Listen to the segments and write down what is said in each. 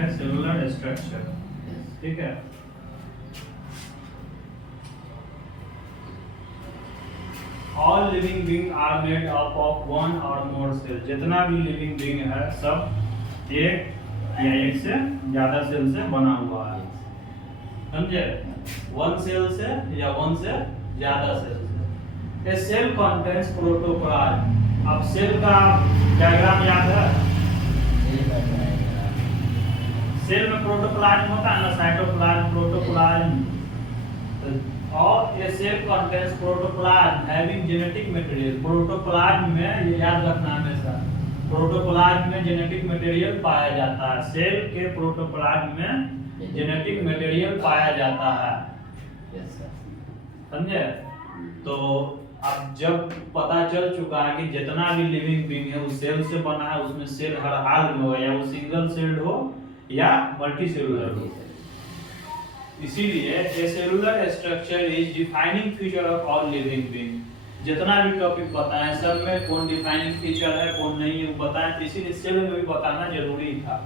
है cellular structure. ठीक है, all living being are made up of one और मोर सेल। जितना भी लिविंग बीइंग है सब एक या एक से ज्यादा सेल से बना हुआ है, समझे? वन सेल से या वन से ज्यादा सेल से। ए सेल कंटेन्स प्रोटोप्लाज्म। अब सेल का डायग्राम याद है? सेल में प्रोटोप्लाज्म होता है ना, साइटोप्लाज्म, प्रोटोप्लाज्म। और a cell contains protoplasm having genetic material. Protoplasm में ये याद रखना हमेशा, प्रोटोप्लाज्म में जेनेटिक मटेरियल पाया जाता है। सेल के प्रोटोप्लाज्म में जेनेटिक मटेरियल पाया जाता है, समझे? तो अब जब पता चल चुका है कि जितना भी लिविंग बीइंग है वो सेल से बना है, उसमें सेल हर हाल में हो, या वो सिंगल सेल्ड हो या मल्टी सेलुलर हो, इसीलिए a cellular structure is defining feature of all living being. जितना भी टॉपिक बताएं सब में कौन डिफाइनिंग फीचर है कौन नहीं है वो बताएं, तो इसीलिए सेल में भी बताना जरूरी था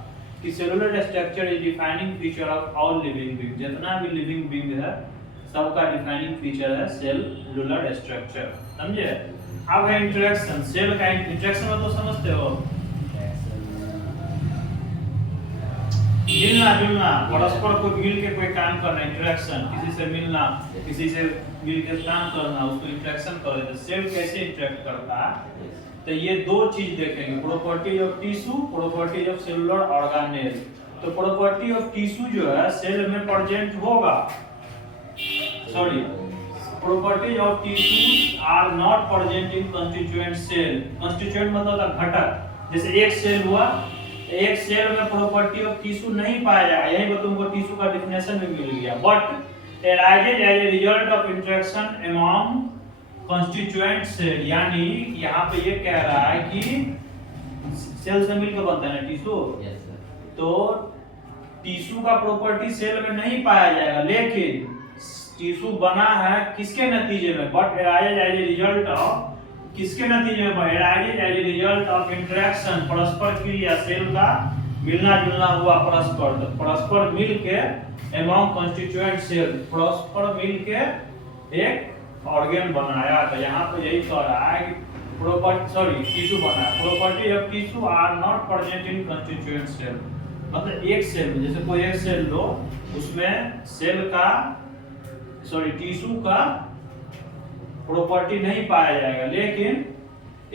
कि cellular structure is defining feature of all living being. जितना भी लिविंग बीइंग है सबका डिफाइनिंग फीचर है सेलुलर स्ट्रक्चर, समझे? अब है इंटरेक्शन। सेल का इंटरेक्शन हो तो समझते हो, मिलना जुलना, परस्पर को मिल के कोई काम करना, इंटरेक्शन। किसी से मिलना, किसी से मिल के काम करना, उसको इंटरेक्शन कर देते। सेल कैसे इंटरेक्ट करता है, तो ये दो चीज देखेंगे, property of tissue, property of cellular organelle. तो प्रॉपर्टी ऑफ टिश्यू जो है सेल में प्रेजेंट होगा, sorry, property of tissues are not present in constituent cell. Constituent मतलब घटक, जैसे एक सेल हुआ, एक सेल में प्रॉपर्टी ऑफ टिश्यू नहीं पाया जाएगा, यही पर तुमको टिश्यू का डेफिनेशन भी मिल गया। But arises as a result of interaction among constituent cell. यानी यहाँ पे ये कह रहा है कि सेल से मिलकर बनता है ना टिश्यू, तो टिश्यू का प्रॉपर्टी सेल में नहीं पाया जाएगा, लेकिन टिश्यू बना है किसके नतीजे में? But arises as a result of, किसके नतीजे में? Arises as a result of interaction, परस्पर क्रिया, सेल का मिलना जुलना हुआ परस्पर, तो परस्पर मिलके अमंग कंस्टिट्यूएंट सेल, परस्पर मिलके एक ऑर्गन बनाया। तो यहाँ पे यही कह रहा है कि प्रॉपर्टी, सॉरी, टिश्यू बना है। Property of tissue are not present in constituent cell. मतलब एक सेल में, जैसे कोई एक सेल लो, उसमें सेल का, सॉरी, टिश्यू का प्रॉपर्टी नहीं पाया जाएगा, लेकिन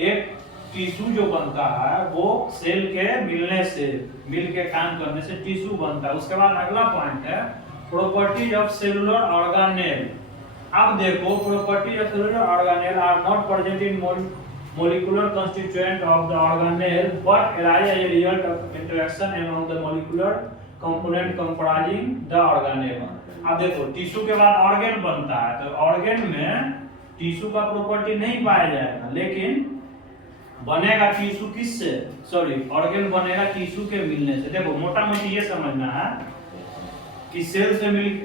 एक टिश्यू जो बनता है वो सेल के मिलने से, मिल के काम करने से टिश्यू बनता है। उसके बाद अगला पॉइंट है प्रॉपर्टीज ऑफ सेलुलर ऑर्गेनेल। अब देखो, property of cellular organelle are not present in molecular constituent of the organelle but arise as a result of interaction among the molecular component comprising the organelle। अब देखो, tissue के बाद organ बनता है, तो organ में टिश्यू का property नहीं पाया जाएगा, लेकिन बनेगा टिश्यू किससे? सॉरी, ऑर्गन बनेगा टिश्यू के मिलने से। देखो, मोटा मोटी ये समझना है कि सेल से मिल,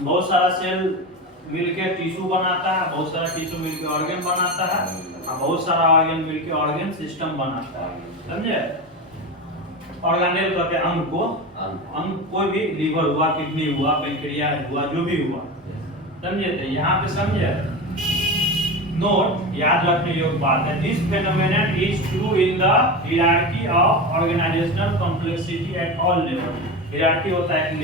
बहुत सारा सेल मिलके टिश्यू बनाता है, बहुत सारा टिश्यू मिलके ऑर्गन बनाता है, और बहुत सारा ऑर्गन मिलके ऑर्गन सिस्टम बनाता है, समझे? ऑर्गेनेल कहते हैं अंग को, अंग कोई भी, लीवर हुआ, किडनी हुआ, पैंक्रियाज हुआ, जो भी हुआ, समझे? तो यहाँ पे समझे, नोट, याद रखने योग्य बात है, this phenomenon is true in the hierarchy of organisational complexity at all level. Hierarchy होता है एक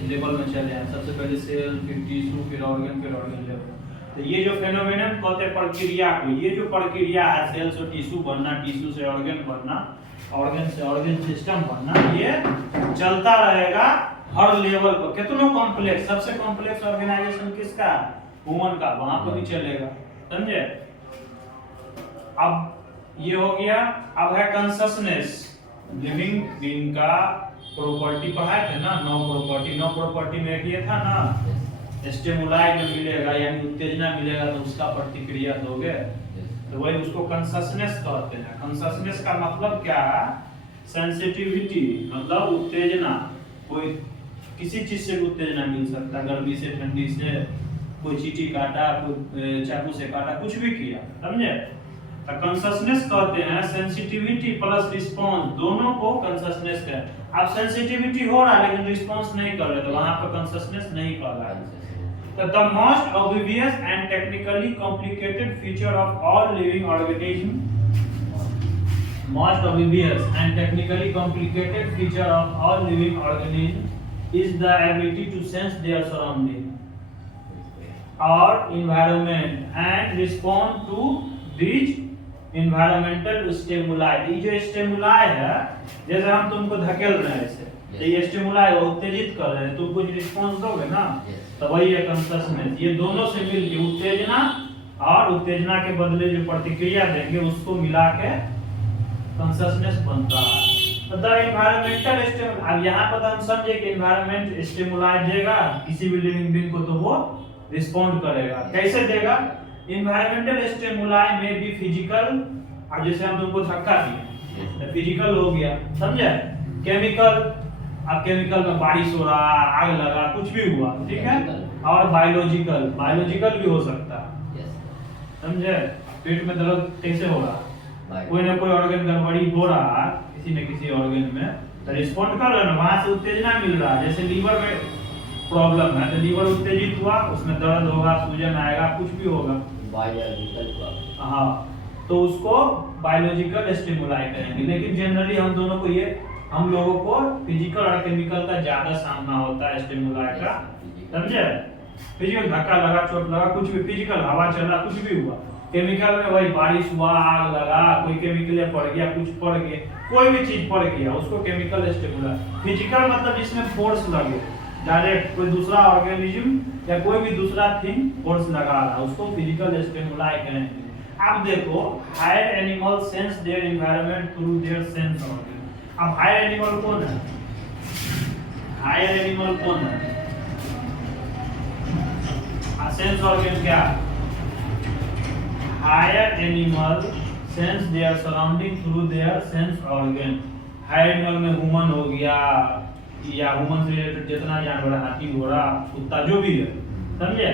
लेवल में चले हैं, सबसे पहले सेल, फिर टिश्यू, फिर ऑर्गन लेवल। तो ये जो फेनोमेनन कहते हैं प्रक्रिया को, ये जो प्रक्रिया है सेल से टिश्यू बनना, टिश्यू से ऑर्गन बनना, ऑर्गन से ऑर्गन सिस्टम बनना, ये चलता रहेगा हर लेवल पर। कितना कॉम्प्लेक्स, सबसे कॉम्प्लेक्स ऑर्गेनाइजेशन किसका? ह्यूमन का, वहां पर भी चलेगा, समझे? अब ये हो गया। अब है कॉन्शसनेस। लिविंग बीइंग का प्रॉपर्टी पढ़ाए थे ना, नौ प्रॉपर्टी में एक ये था ना, स्टिमुलाई में मिलेगा यानी उत्तेजना मिलेगा तो उसका प्रतिक्रिया दोगे, तो वही उसको कॉन्शसनेस कहते हैं। कॉन्शसनेस का मतलब क्या है? सेंसिटिविटी, मतलब उत्तेजना, कोई किसी चीज से उत्तेजना मिल सकता है, गर्मी से, ठंडी से, कोई चींटी काटा, कोई चाकू से काटा, कुछ भी किया, समझे? तो कॉन्शसनेस कहते हैं सेंसिटिविटी प्लस रिस्पांस, दोनों को कॉन्शसनेस कहते हैं। अब सेंसिटिविटी हो रहा है लेकिन रिस्पांस नहीं कर रहे, तो वहां पर कॉन्शियसनेस नहीं कर रहा है। तो the most obvious and technically complicated feature of all living organism, most obvious and technically complicated feature of all living organism is the ability to sense their surrounding or environment and respond to these environmental stimuli। ये जो stimuli है, जैसे हम तुमको धकेल रहे हैं ऐसे, तो ये स्टिमुलाई उत्तेजित कर रहे हैं, तुम कुछ रिस्पांस दोगे ना, तो वही है कॉन्शियसनेस। ये दोनों से मिलकर उत्तेजना और उत्तेजना के बदले जो प्रतिक्रिया देंगे उसको मिला के कॉन्शियसनेस बनता है। तो द एनवायरमेंटल स्टिमुलाई, अब यहाँ पर हम समझे कि एनवायरमेंट स्टिमुलाई देगा किसी भी लिविंग बीइंग को, तो वो रिस्पॉन्ड करेगा। कैसे देगा? एनवायरमेंटल स्टिमुलाई में भी फिजिकल, अब जैसे हम तुमको धक्का दिए, फिजिकल हो गया, समझे? केमिकल, अब केमिकल में बारिश हो रहा, आग लगा, कुछ भी हुआ, ठीक है? और बायोलॉजिकल, बायोलॉजिकल भी हो सकता है, समझे? पेट में दर्द कैसे हो रहा, कोई ना कोई ऑर्गन गड़बड़ी हो रहा किसी न किसी ऑर्गन में, तो रिस्पॉन्ड कर रहा है, वहां से उत्तेजना मिल रहा है। जैसे लीवर में प्रॉब्लम है तो लीवर उत्तेजित हुआ, उसमें दर्द होगा, सूजन आएगा, कुछ भी होगा, बायोलॉजिकल, हाँ, तो उसको बायोलॉजिकल स्टिमुलाई करेंगे। लेकिन जनरली हम दोनों को ये, हम लोगों को फिजिकल और केमिकल का ज्यादा सामना होता है स्टिमुलाई का, समझे? फिजिकल धक्का लगा, चोट लगा, कुछ भी, फिजिकल हवा चला, कुछ भी हुआ। केमिकल में वही बारिश हुआ, आग लगा, कोई केमिकल पड़ गया, कुछ पड़ गया, कोई भी चीज पड़ गया, उसको केमिकल स्टिमुलाई। फिजिकल मतलब जिसमें फोर्स लगे, डायरेक्ट कोई दूसरा ऑर्गेनिज्म या कोई भी दूसरा थिंग फोर्स लगा रहा, उसको फिजिकल स्टिमुलाई कहेंगे। अब देखो, higher animal sense their environment through their sense organ. अब हायर एनिमल कौन है? हायर एनिमल कौन है? सेंस ऑर्गन क्या? Higher animal sense their surrounding through their sense organ. Higher animal में ह्यूमन हो गया या ह्यूमन से रिलेटेड जितना जानवर, हाथी, घोड़ा, कुत्ता, जो भी है, समझे?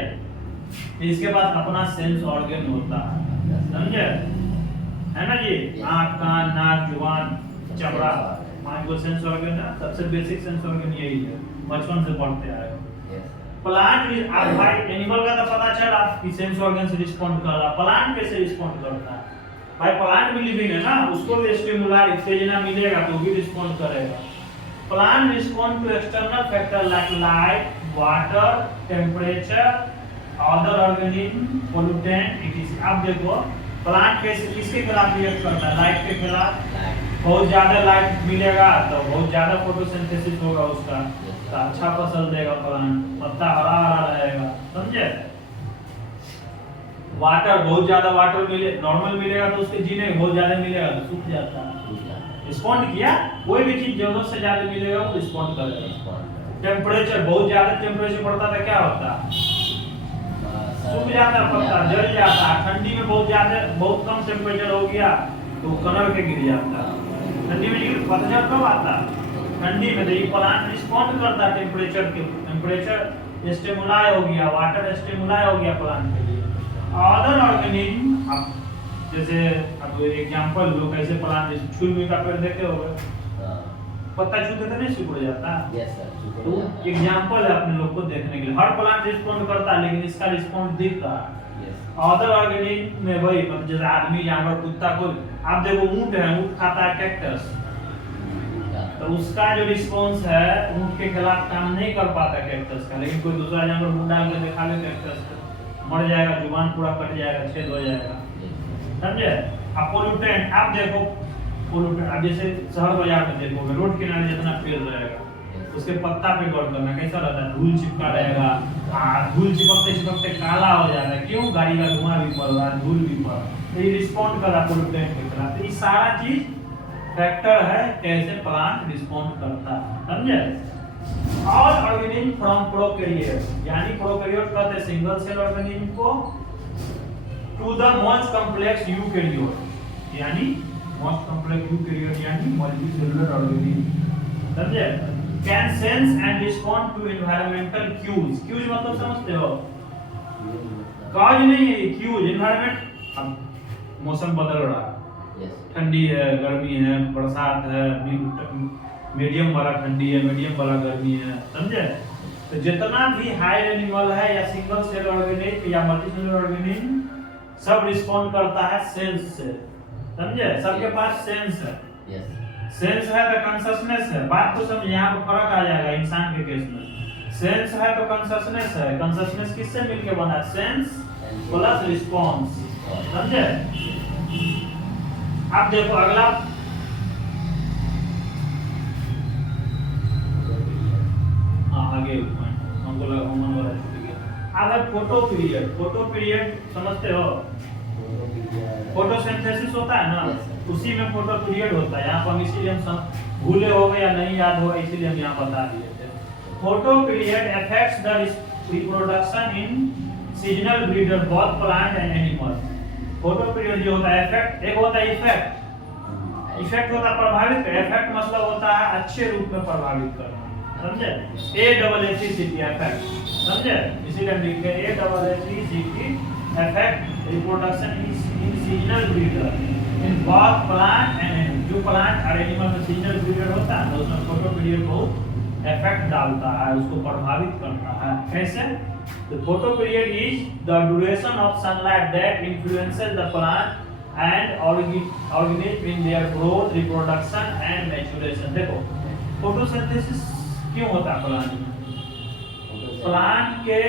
इसके पास अपना सेंस ऑर्गन होता है, समझे? है ना जी? आँख, कान, नाक, जुबान, चमड़ा, 5 गो सेंस ऑर्गन है। सबसे बेसिक सेंस ऑर्गन यही है, बचपन से पढ़ते आए हो। प्लांट, अब भाई एनिमल का तो पता चला कि सेंस ऑर्गन से रिस्पॉन्ड कर रहा, प्लांट कैसे रिस्पॉन्ड करता है? भाई प्लांट भी लिविंग है ना, उसको भी स्टिमुलाई, उत्तेजना मिलेगा तो भी रिस्पॉन्ड करेगा। Plant respond to external factor like light, water, temperature, other organism, pollutant, etc. अब देखो प्लांट कैसे, किसके खिलाफ रिएक्ट करता है? लाइट के खिलाफ। बहुत ज्यादा लाइट मिलेगा तो बहुत ज्यादा फोटोसिंथेसिस होगा उसका, तो अच्छा फसल देगा प्लांट, पत्ता हरा हरा रहेगा, समझे? वाटर, बहुत ज्यादा वाटर मिले, नॉर्मल मिलेगा तो उसके जीने, बहुत ज्यादा मिलेगा तो सूख जाता है। रिस्पॉन्ड किया, कोई भी चीज जरूरत से ज्यादा मिलेगा वो रिस्पॉन्ड करेगा। टेम्परेचर, बहुत ज्यादा टेम्परेचर बढ़ता था, क्या होता? सूख जाता है पत्ता, जल जाता है। ठंडी में बहुत ज्यादा, बहुत कम टेम्परेचर हो गया तो कलर के गिर जाता है। ठंडी में पतझड़ कब आता? ठंडी में। तो ये प्लांट रिस्पॉन्ड करता है टेम्परेचर के, टेम्परेचर स्टिमुलाई हो गया, वाटर स्टिमुलाई हो गया प्लांट के लिए। अदर ऑर्गेनिज्म, अब जैसे अब एग्जांपल लो, कैसे प्लांट छुई का पेड़ देखे होगे, पत्ता छूते तो नहीं सूख जाता? यस सर, सूख जाता है। एग्जांपल है अपने लोग को देखने के लिए। हर प्लांट रिस्पॉन्ड करता है लेकिन इसका रिस्पॉन्स दिख रहा है। अदर ऑर्गेनिज्म में वही, मतलब जैसे आदमी, जानवर, कुत्ता को, आप देखो ऊंट है, ऊंट खाता है कैक्टस, तो उसका जो रिस्पॉन्स है ऊंट के खिलाफ काम नहीं कर पाता कैक्टस का, लेकिन कोई दूसरा जानवर मुंह डाल के दिखा ले कैक्टस को, मर जाएगा, जुबान पूरा कट जाएगा, छेद हो जाएगा, समझे? अब पोल्यूटेंट, आप देखो पोल्यूटेंट, अब जैसे शहर बाजार में देखोगे, रोड किनारे जितना पेड़ रहेगा उसके पत्ता पे गौर करना, कैसा रहता है? धूल चिपका रहेगा, धूल चिपकते चिपकते काला हो जाता है, क्यों? गाड़ी का धुआं भी पड़ रहा है, धूल भी पड़ रहा है, तो ये रिस्पॉन्ड कर रहा है पोल्यूटेंट के खिलाफ। तो ये सारा चीज फैक्टर है कैसे प्लांट रिस्पॉन्ड करता है, समझे? ऑल ऑर्गेनिज्म फ्रॉम प्रोकैरियोट, यानी प्रोकैरियोट कहते हैं सिंगल सेल ऑर्गेनिज्म को, to the most complex eukaryote, यानी मोस्ट कॉम्प्लेक्स यूकैरियोट यानी मल्टीसेलुलर ऑर्गेनिज्म, समझे? Can sense and respond to environmental cues. Cues मतलब समझते हो? कॉज नहीं है, क्यूज, एनवायरमेंट। अब मौसम बदल रहा है, ठंडी है, गर्मी है, बरसात है, मीडियम वाला ठंडी है, मीडियम वाला गर्मी है, समझे। तो जितना भी हायर एनिमल है या सिंगल सेल ऑर्गेनिज्म या मल्टी सेलुलर ऑर्गेनिज्म सब रिस्पॉन्ड करता है सेंस से, समझे। सबके पास सेंस है, सेंस है तो कॉन्शसनेस है। बात को समझ, यहाँ पर फर्क आ जाएगा इंसान के केस में। सेंस है तो कॉन्शसनेस है। कॉन्शसनेस किससे मिलके बना? सेंस प्लस रिस्पॉन्स, समझे। अब देखो अगला, आगे हमको लगा ह्यूमन वाला छूट गया। अब है फोटो पीरियड। फोटो पीरियड समझते हो? फोटोसिंथेसिस होता है ना, उसी में फोटो पीरियड होता है। यहाँ पर इसीलिए हम भूले हो गए या नहीं याद होगा, इसीलिए हम यहाँ बता दिए थे। Photo period affects the reproduction in seasonal breeder both plant and animal. Photo period जो होता है इफेक्ट, एक होता है इफेक्ट। इफेक्ट होता है प्रभावित, इफेक्ट मतलब होता है अच्छे रूप में प्रभावित करना, समझे। AFFECT इफेक्ट, समझे। इसीलिए हम लिखे AFFECT effect reproduction in seasonal breeder in both plant and animal. जो प्लांट और एनिमल में सीजनल ब्रीडर होता है तो उसमें फोटो पीरियड बहुत इफेक्ट डालता है, उसको प्रभावित करता है। कैसे? The photoperiod is the duration of sunlight that influences the plant and organism in their growth, reproduction and maturation। देखो फोटोसिंथेसिस क्यों होता है प्लांट में? प्लांट के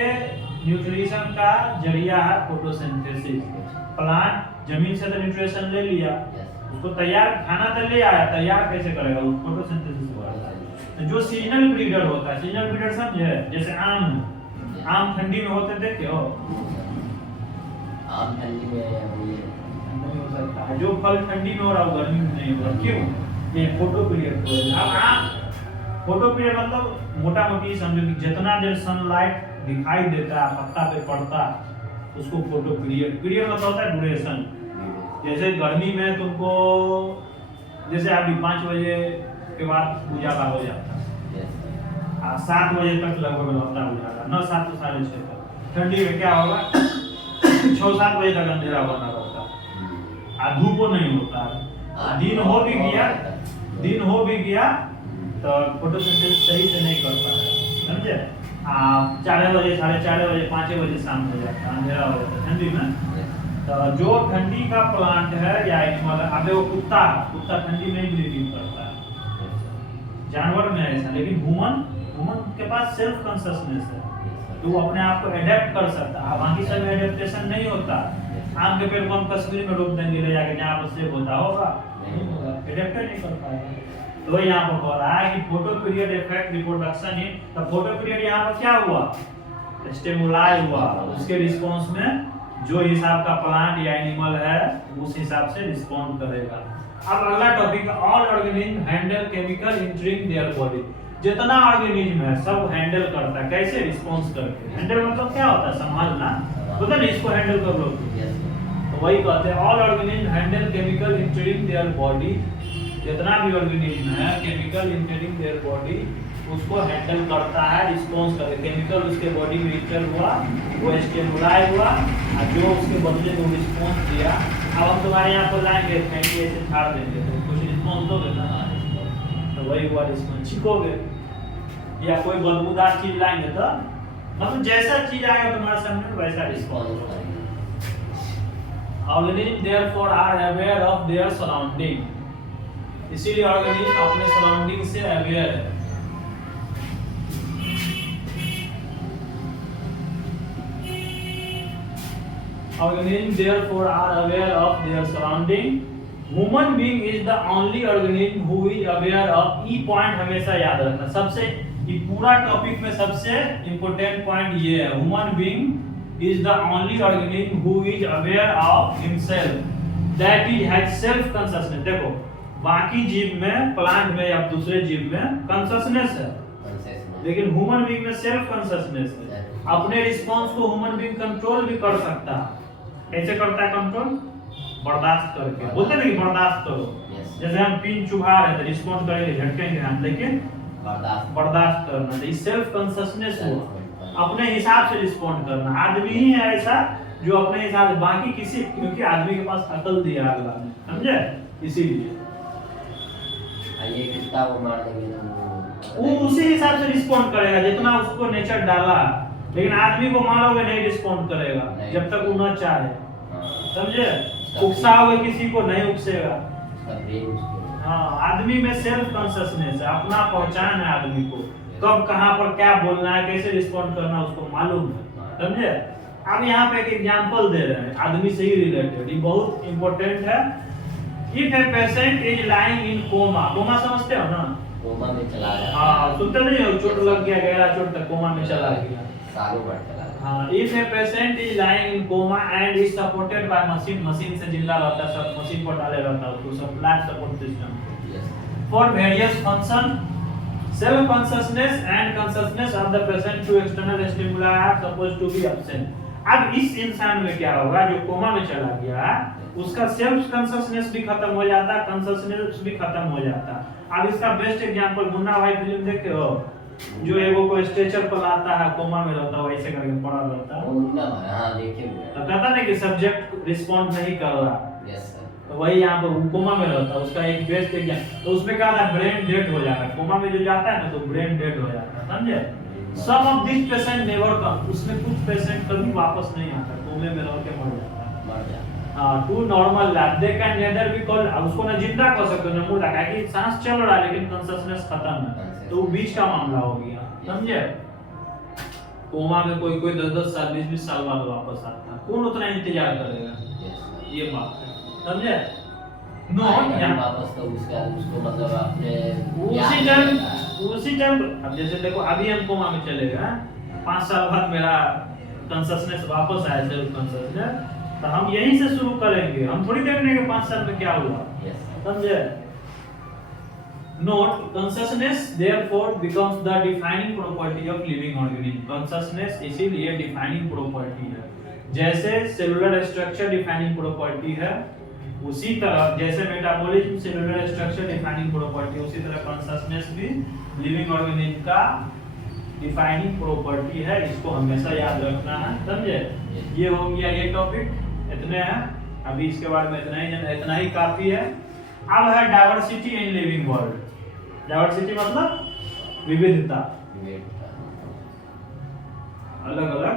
न्यूट्रिशन का जरिया है फोटोसिंथेसिस। प्लांट जमीन से तो न्यूट्रिशन ले लिया, उसको तैयार खाना तो ले आया, तैयार कैसे करेगा? फोटोसिंथेसिस से होता है। जो सीजनल ब्रीडर होता है, सीजनल ब्रीडर समझे, जैसे आम है, आम ठंडी में होते देखे हो? आम ठंडी में नहीं हो सकता है। जो फल ठंडी में हो रहा है गर्मी में नहीं हो रहा, क्यों? ये फोटो पीरियड हो। अब आम फोटो पीरियड मतलब मोटा मोटी समझो कि जितना देर सनलाइट दिखाई देता है, पत्ता पे पड़ता है, उसको फोटो पीरियड। पीरियड मतलब होता है ड्यूरेशन। जैसे गर्मी में तुमको, जैसे अभी 5 बजे के बाद उजाला हो जाता है, 7 बजे तक लगभग लौटा हो जाएगा, न 7 तो 6:30 तक। ठंडी में क्या होगा? 6-7 बजे तक अंधेरा बना रहता है, धूप नहीं होता है। दिन हो भी गया तो फोटोसिंथेसिस सही से नहीं करता है, समझे। 4 बजे, 4:30 बजे, 5 बजे शाम हो जाता है, अंधेरा हो जाता है ठंडी में। तो जो ठंडी का प्लांट है या एनिमल है, अब वो कुत्ता ठंडी में ही ब्रीडिंग करता है, जानवर में ऐसा। लेकिन ह्यूमन के पास सेल्फ कॉन्शसनेस है, तो वो अपने आप को एडेप्ट कर सकता है। बाकी सब एडेप्टेशन नहीं होता। आम के पेड़ को हम कश्मीर में रोप देंगे ले जाके, जहाँ पर सेब होता होगा, नहीं होगा, एडेप्ट नहीं कर पाएगा। तो यहाँ पर कह रहा है कि photo period effect reproduction in. तो फोटो पीरियड यहाँ पर क्या हुआ? स्टिमुलाई हुआ, उसके रिस्पॉन्स में जो हिसाब का प्लांट या एनिमल है उस हिसाब से रिस्पॉन्ड करेगा। अब अगला topic, all organism handle chemical entering their body. जितना ऑर्गेनिज्म है सब हैंडल करता है, कैसे? रिस्पॉन्स करके। हैंडल मतलब क्या होता है? संभालना, पता नहीं इसको हैंडल कर लो, तो वही कहते हैं all organism handle chemical entering their body. जितना भी ऑर्गेनिज्म है केमिकल एंटरिंग देयर बॉडी उसको हैंडल करता है, रिस्पॉन्स करके। केमिकल उसके बॉडी में इंटर हुआ, वो स्टिमुलाई हुआ, और जो उसके बदले में रिस्पॉन्स दिया। अब हम तुम्हारे यहाँ पर लाएंगे, फैंकी ऐसे छाड़ देंगे तो कुछ रिस्पॉन्स दोगे ना, तो वही हुआ रिस्पॉन्स। छिकोगे या कोई बदबूदार चीज लाएंगे तो मतलब जैसा चीज आएगा तुम्हारे सामने वैसा रिस्पॉन्स होगा। Organism therefore are aware of their surrounding. इसीलिए ऑर्गेनिज्म अपने सराउंडिंग से अवेयर है। Organisms therefore are aware of their surrounding. Human being is the only organism who is aware of। E point हमेशा याद रखना। सबसे ये पूरा टॉपिक में सबसे इंपॉर्टेंट पॉइंट ये है, human being is the only organism who is aware of himself, that is has self consciousness. देखो बाकी जीव में, प्लांट में या दूसरे जीव में कॉन्शसनेस है, लेकिन ह्यूमन बीइंग में सेल्फ कॉन्शसनेस है। अपने रिस्पांस को ह्यूमन बीइंग कंट्रोल भी कर सकता है। कैसे करता है कंट्रोल? बर्दाश्त करके। बोलते नहीं बर्दाश्त करो, जैसे हम पिन चुभा रहे हैं रिस्पॉन्ड करेंगे, झटकेंगे हम, लेकिन बर्दाश्त करना चाहिए। सेल्फ कॉन्शसनेस हो, अपने हिसाब से रिस्पॉन्ड करना। आदमी ही है ऐसा जो अपने हिसाब से, बाकी किसी, क्योंकि आदमी के पास अकल दिया अल्लाह ने, समझे, इसीलिए। ये कुत्ता को मार देंगे तो वो उसी हिसाब से रिस्पॉन्ड करेगा जितना उसको नेचर डाला, लेकिन आदमी को मारोगे नहीं रिस्पॉन्ड करेगा नहीं। जब तक वो न चाहे, हाँ, समझे? उसका उकसाओगे किसी को नहीं उकसेगा। उसका ब्रेन उसको हाँ, आदमी में सेल्फ कॉन्शियसनेस है, अपना पहचान है आदमी को, कब कहाँ पर क्या बोलना है, कैसे रिस्पॉन्ड करना है उसको मालूम है, समझे? अब यहाँ पे एक एग्जांपल दे रहे हैं आदमी से ही रिलेटेड, ये बहुत इंपॉर्टेंट है। If a patient is lying in coma, coma समझते हो ना? कोमा में चला गया। हाँ, सुनते नहीं हो, चोट लग गया, गहरा चोट तक कोमा में चला गया। सालों भर चला गया। हाँ, if a patient is lying in coma and is supported by machine, machine से जिंदा रहता है, सब मशीन पर डाले रहता है उसको, सब life support system for various function, self consciousness and consciousness of the patient to external stimuli are supposed to be absent. अब इस इंसान में क्या होगा जो कोमा में चला गया, उसका सेल्फ कॉन्शियसनेस भी खत्म हो जाता है, कॉन्शियसनेस भी खत्म हो जाता है। अब इसका बेस्ट एग्जांपल मुन्ना भाई फिल्म देखे हो, जो एगो को स्ट्रेचर पर लाता है, कोमा में रहता है, वैसे करके पड़ा रहता है, वो मुन्ना भाई, हाँ देखे हुए तो कहता नहीं कि सब्जेक्ट रिस्पॉन्ड नहीं कर रहा, यस सर। तो वही यहाँ पर कोमा में रहता है, उसका एक बेस्ट एग्जांपल, तो उसमें क्या था, ब्रेन डेड हो जाता है, कोमा में जो जाता है ना तो ब्रेन डेड हो जाता है, समझे? Some of this patient never come, उसमें कुछ पेशेंट कभी वापस नहीं आता, कोमे में रह के मर जाता है, मर जाता है। हाँ, to normal life they can neither be called, अब उसको ना जिंदा कह सकते हो ना मुर्दा, क्योंकि सांस चल रहा है लेकिन कॉन्शियसनेस खत्म है, तो वो बीच का मामला हो गया, समझे? कोमा में कोई कोई 10-10 साल 20-20 साल बाद वापस आता है, कौन उतना इंतजार करेगा, ये बात है, समझे? नो यहाँ वापस तो उसको मतलब अपने उसी टाइम अब जैसे देखो अभी हम कोमा में चले गए, 5 साल बाद मेरा कॉन्शियसनेस वापस आया, सेल्फ कॉन्शियसनेस, तो हम यहीं से शुरू करेंगे, हम थोड़ी देखने के 5 साल में क्या हुआ, समझे? Note, consciousness therefore becomes the defining property of living organism. Consciousness इसीलिए defining property है, जैसे सेलुलर स्ट्रक्चर डिफाइनिंग प्रॉपर्टी है, उसी तरह जैसे metabolism cellular structure defining property, उसी तरह कॉन्शियसनेस भी लिविंग ऑर्गेनिज्म का डिफाइनिंग प्रॉपर्टी है, इसको हमेशा याद रखना है, समझे? ये हो गया ये टॉपिक, इतने हैं अभी, इसके बारे में इतना ही काफी है। अब है diversity in living world. Diversity मतलब विविधता, अलग अलग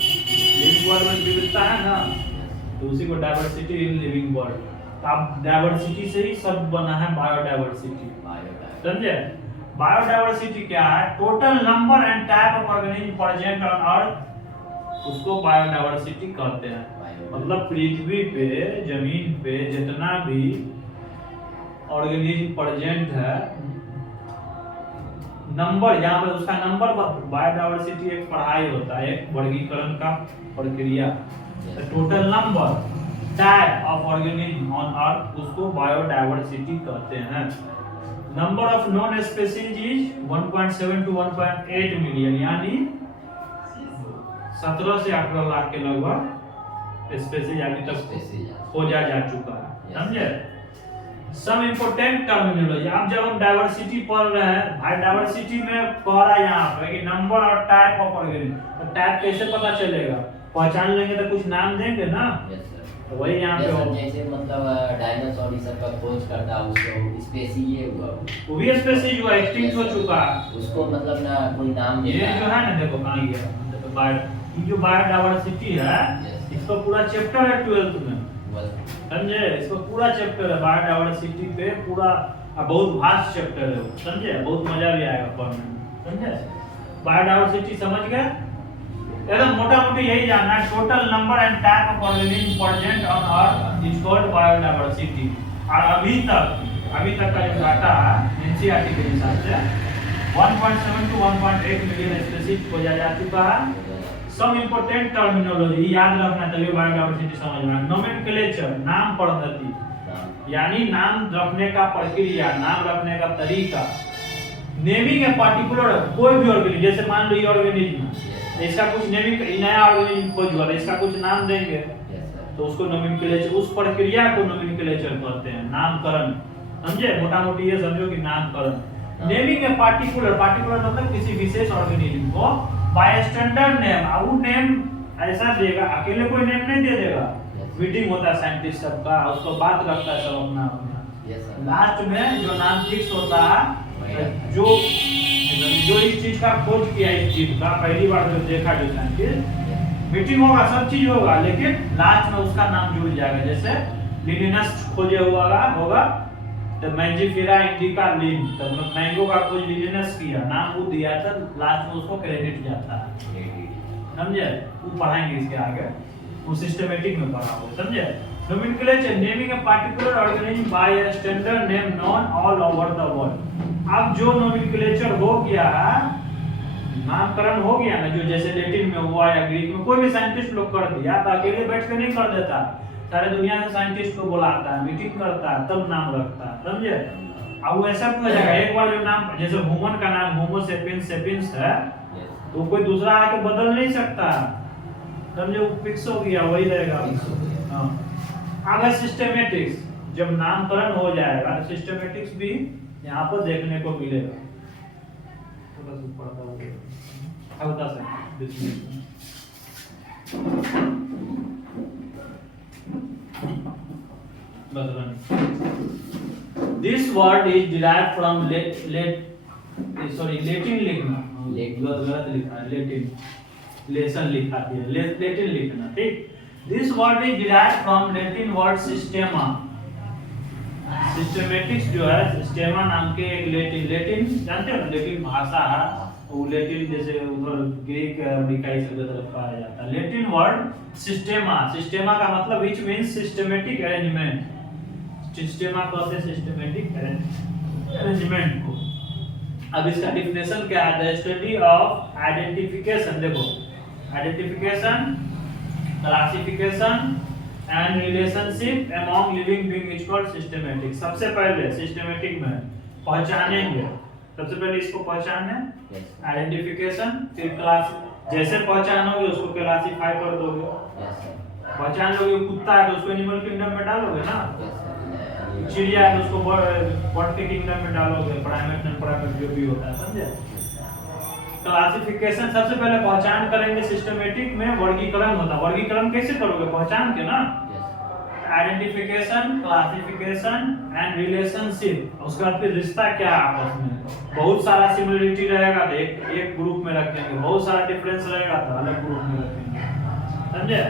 लिविंग वर्ल्ड में विविधता है ना, तो उसी को डाइवर्सिटी इन लिविंग वर्ल्ड। तो अब डाइवर्सिटी से ही सब बना है बायोडाइवर्सिटी, समझे? बायोडाइवर्सिटी क्या है? Total number and type of organism present on earth, उसको बायोडाइवर्सिटी कहते हैं। मतलब पृथ्वी पे, जमीन पे जितना भी ऑर्गेनिज्म प्रेजेंट है, नंबर यहाँ पे उसका नंबर, बायोडाइवर्सिटी एक पढ़ाई होता है, एक वर्गीकरण का प्रक्रिया, total number type of organism on earth, उसको बायोडाइवर्सिटी कहते हैं। Number of non species is 1.7 to 1.8 million, यानी 17 से 18 लाख के लगभग स्पीशीज अभी तक खोजा जा चुका है, समझे? सम इम्पोर्टेंट टर्मिनोलॉजी, अब जब हम डाइवर्सिटी पढ़ रहे हैं भाई, डाइवर्सिटी में कह रहा है यहाँ पे कि नंबर और टाइप ऑफ ऑर्गेनिज्म, तो टाइप कैसे पता चलेगा? पहचान लेंगे तो कुछ नाम देंगे ना, तो वही यहाँ पे जैसे मतलब डायनासोर सब का खोज करता है, उसको स्पेसी ये हुआ, वो भी स्पेसी हुआ, एक्सटिंक्ट हो चुका, उसको मतलब ना कोई नाम ये जो है ना, देखो कहाँ गया, ये जो बायोडाइवर्सिटी है, इसका पूरा चैप्टर है 12th में, समझे? इसको पूरा चैप्टर है बायोडाइवर्सिटी पे, पूरा बहुत वास्ट चैप्टर है, समझे? बहुत मजा भी आएगा पढ़ने में, समझे? बायोडाइवर्सिटी समझ गए? एकदम मोटा मोटी यही जानना है, total number and type of organism present on earth is called biodiversity. और अभी तक का जो डाटा है एनसीईआरटी के हिसाब से 1.7 to 1.8 मिलियन स्पीशीज खोजा जा चुका है। सम इम्पोर्टेंट टर्मिनोलॉजी याद रखना, तभी बायोडाइवर्सिटी समझ में। नोमेनक्लेचर, नाम पद्धति, यानी नाम रखने का प्रक्रिया, नाम रखने का तरीका। नेमिंग ए पर्टिकुलर, कोई भी ऑर्गेनिज्म, जैसे मान लो ये ऑर्गेनिज्म, इसका कुछ नेमिंग, नया ऑर्गेनिज्म खोज हुआ, इसका कुछ नाम देंगे तो उसको नोमेनक्लेचर, उस प्रक्रिया को नोमेनक्लेचर कहते हैं, नामकरण, समझे? मोटा मोटी ये समझो कि नामकरण। नेमिंग ए पर्टिकुलर, पार्टिकुलर मतलब किसी विशेष ऑर्गेनिज्म को बाय स्टैंडर्ड नेम, और वो नेम ऐसा देगा, अकेले कोई नेम नहीं दे देगा, मीटिंग होता है साइंटिस्ट सबका, उसको बात रखता है सब अपना अपना, Yes, sir. लास्ट में जो नाम फिक्स होता है, वही। जो इस चीज का खोज किया, इस चीज का पहली बार जो देखा, जो साइंटिस्ट, मीटिंग होगा, सब चीज होगा, लेकिन लास्ट में उसका नाम जुड़ जाएगा। जैसे लिनिनस खोजे होगा तो मैंजीफेरा इंडिका लिन, तो मैंगो का खोज लिनिनस किया, नाम वो दिया था, लास्ट में उसको क्रेडिट जाता है, समझे? वो पढ़ाएंगे इसके आगे, वो सिस्टमैटिक में पढ़ा होगा, समझे? Nomenclature, naming a particular organism by a standard name known all over the world. अब जो नोमेनक्लेचर हो गया है, नामकरण हो गया ना, जो जैसे लैटिन में हुआ या ग्रीक में, कोई भी साइंटिस्ट लोग कर दिया, तो अकेले बैठ के नहीं कर देता, सारे दुनिया के साइंटिस्ट को बुलाता है, मीटिंग करता है, तब नाम रखता है, समझे? अब वो ऐसा क्यों हो जाएगा, एक बार जो नाम, जैसे ह्यूमन का नाम होमो सेपियंस सेपियंस है, तो कोई दूसरा आके बदल नहीं सकता, समझे? वो फिक्स हो गया, वही रहेगा। हाँ, अब है सिस्टमैटिक्स। जब नामकरण हो जाएगा तो सिस्टमैटिक्स भी यहाँ पर देखने को मिलेगा। थोड़ा सा ऊपर का हो बता सकते this word is derived from Latin लिखना, गलत लिखा है, लेटिन लेसन लिखा है, लेटिन लिखना, ठीक। This word is derived from Latin word सिस्टेमा। सिस्टमैटिक्स जो है, सिस्टेमा नाम के एक लेटिन जानते हो ना, लेटिन भाषा है, वो लेटिन जैसे उधर ग्रीक अमेरिका इस तरफ पाया जाता है। लेटिन वर्ड सिस्टेमा, सिस्टेमा का मतलब व्हिच मींस सिस्टमैटिक अरेंजमेंट। सिस्टेमा कहते हैं सिस्टमैटिक अरेंजमेंट को। अब इसका डिफिनेशन क्या है? द स्टडी ऑफ आइडेंटिफिकेशन, देखो identification, classification and relationship among living being is called systematic. सबसे पहले सिस्टमैटिक में पहचानेंगे, सबसे पहले इसको पहचानना, आइडेंटिफिकेशन, फिर क्लास, जैसे पहचानोगे उसको क्लासिफाई कर दोगे। पहचान लोगे कुत्ता है तो उसको एनिमल किंगडम में डालोगे ना, चिड़िया है तो उसको बर्ड के किंगडम में डालोगे, प्राइमेट नॉन प्राइमेट जो भी होता है, समझे? क्लासिफिकेशन, सबसे पहले पहचान करेंगे। सिस्टमैटिक में वर्गीकरण होता है, वर्गीकरण कैसे करोगे? पहचान के ना। आइडेंटिफिकेशन, क्लासिफिकेशन एंड रिलेशनशिप, उसके बाद फिर रिश्ता क्या है आपस में, बहुत सारा सिमिलरिटी रहेगा तो एक ग्रुप में रखेंगे, बहुत सारा डिफरेंस रहेगा तो अलग ग्रुप में रखेंगे, समझे?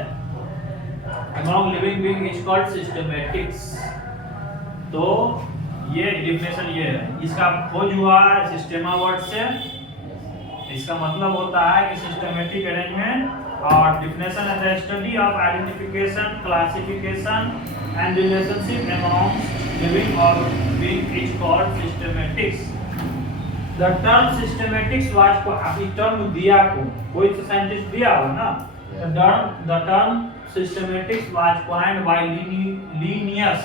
Among living being is called systematics. तो ये डिफिनेशन ये है, इसका खोज हुआ है सिस्टेमा वर्ड से। इसका मतलब होता है कि सिस्टमैटिक अरेंजमेंट, और डिफिनेशन है the study of identification, classification and relationship among living और being is called systematics. The term systematics was को अभी टर्म दिया को कोई तो साइंटिस्ट दिया हो ना, the term systematics was coined by Linnaeus.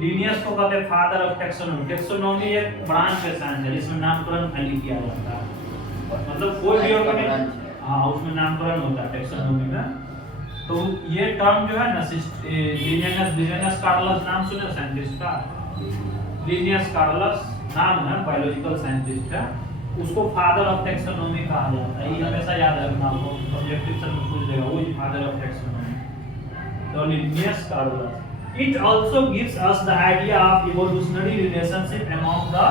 Linnaeus को कहते हैं फादर ऑफ टैक्सोनॉमी। टैक्सोनॉमी एक ब्रांच है साइंस है जिसमें नामकरण खाली किया जाता है, मतलब कोई भी ऑर्गेनिज्म, हाँ उसमें नामकरण होता है टैक्सोनॉमी में। तो ये टर्म जो है ना, लिनियस कार्लस, नाम सुने साइंटिस्ट का? लिनियस कार्लस नाम है, बायोलॉजिकल साइंटिस्ट है, उसको फादर ऑफ टैक्सोनॉमी कहा जाता है। ये हमेशा याद रखना, आपको ऑब्जेक्टिव में पूछ देगा, वो ही फादर ऑफ टैक्सोनॉमी, तो Linnaeus Carolus. It also gives us the idea of evolutionary relationship among the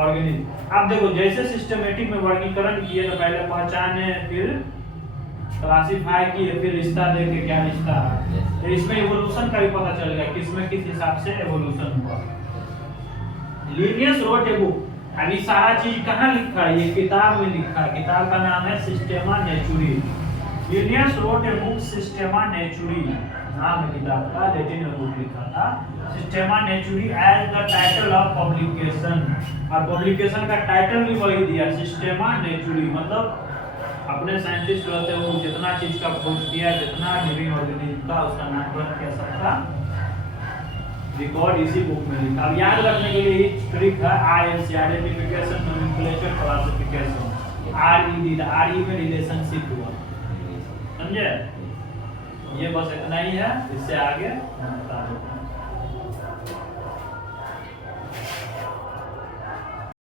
organism. अब देखो जैसे सिस्टमैटिक में वर्गीकरण किए तो पहले पहचाने, फिर क्लासिफाई किए, फिर रिश्ता देखे क्या रिश्ता है, तो इसमें इवोल्यूशन का भी पता चलेगा, किसमें किस हिसाब से इवोल्यूशन हुआ। Linnaeus wrote a book. अब ये सारा चीज कहाँ लिखा है? ये किताब में लिखा है, किताब का नाम है सिस्टेमा नेचुरी। लिनियस रोट ए बुक सिस्टेमा नेचुरी, नाम है किताब का, लैटिन में बुक लिखा था, सिस्टेमा नेचुरी as the title of publication, और पब्लिकेशन का टाइटल भी वही दिया, सिस्टेमा नेचुरी। मतलब अपने साइंटिस्ट रहते हो जितना चीज का खोज किया, जितना लिविंग ऑर्गेनिज्म का, उसका नामकरण किया, सबका रिकॉर्ड इसी बुक में लिखा। अब याद रखने के लिए ट्रिक है INC, identification, nomenclature, classification, RED, RE में रिलेशनशिप हुआ, समझे? ये बस इतना ही है, इससे आगे बता दो।